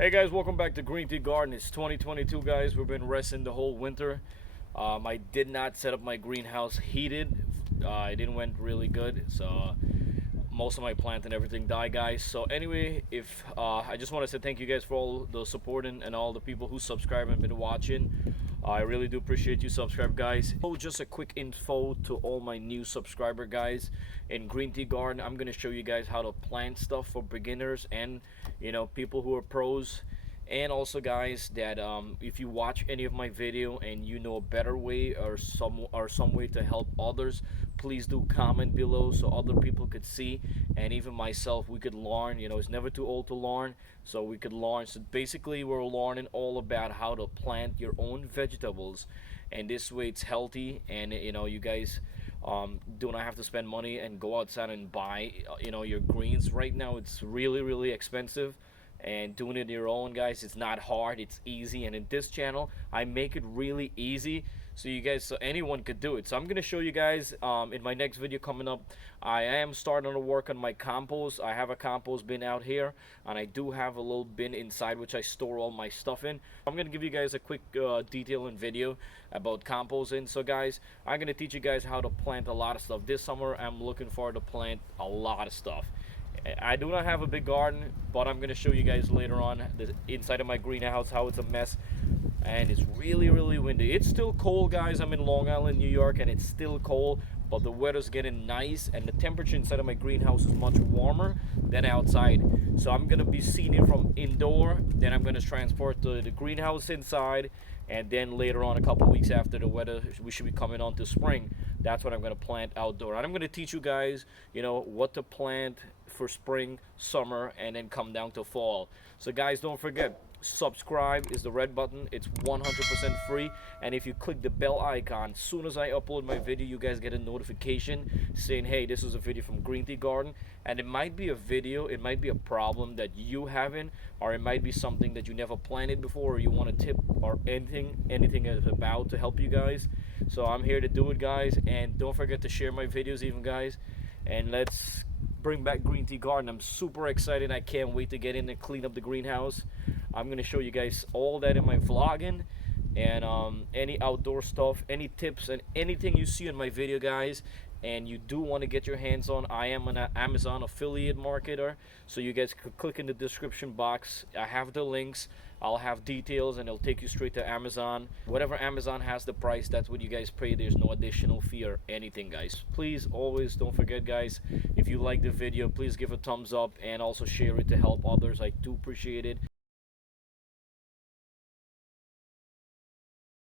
Hey guys, welcome back to Greentgarden. It's 2022, guys. We've been resting the whole winter. I did not set up my greenhouse heated. It didn't went really good, so most of my plant and everything died, guys. So anyway, if I just want to say thank you guys for all the support and all the people who subscribe and been watching. I really do appreciate you subscribe, guys. Oh, just a quick info to all my new subscriber guys. In Greentgarden, I'm gonna show you guys how to plant stuff for beginners and people who are pros. And also, guys, that if you watch any of my video and you know a better way or some way to help others, please do comment below so other people could see, and even myself, we could learn. It's never too old to learn, so we could learn. So basically, we're learning all about how to plant your own vegetables, and this way it's healthy, and you guys do not have to spend money and go outside and buy your greens. Right now it's really expensive, and doing it your own, guys, it's not hard, it's easy. And in this channel I make it really easy so anyone could do it. So I'm gonna show you guys in my next video coming up. I am starting to work on my compost. I have a compost bin out here, and I do have a little bin inside which I store all my stuff in. I'm gonna give you guys a quick detailing video about composting. So guys, I'm gonna teach you guys how to plant a lot of stuff this summer. I'm looking forward to plant a lot of stuff. I do not have a big garden, but I'm going to show you guys later on the inside of my greenhouse, how it's a mess. And it's really windy. It's still cold, guys. I'm in Long Island, New York, and it's still cold, but the weather's getting nice, and the temperature inside of my greenhouse is much warmer than outside. So I'm going to be seeing it from indoor, then I'm going to transport the greenhouse inside, and then later on, a couple weeks after the weather, we should be coming on to spring. That's what I'm going to plant outdoor. And I'm going to teach you guys, what to plant for spring, summer, and then come down to fall. So guys, don't forget, subscribe is the red button. It's 100% free, and if you click the bell icon, as soon as I upload my video, you guys get a notification saying, hey, this is a video from Greentgarden. And it might be a video, it might be a problem that you haven't, or it might be something that you never planted before, or you want a tip or anything is about to help you guys. So I'm here to do it, guys. And don't forget to share my videos even, guys, and let's bring back Greentgarden. I'm super excited. I can't wait to get in and clean up the greenhouse. I'm going to show you guys all that in my vlogging, and any outdoor stuff, any tips, and anything you see in my video, guys, and you do want to get your hands on. I am an Amazon affiliate marketer, so you guys could click in the description box. I have the links, I'll have details, and it'll take you straight to Amazon. Whatever Amazon has the price, that's what you guys pay. There's no additional fee or anything, guys. Please always don't forget, guys, if you like the video, please give a thumbs up and also share it to help others. I do appreciate it.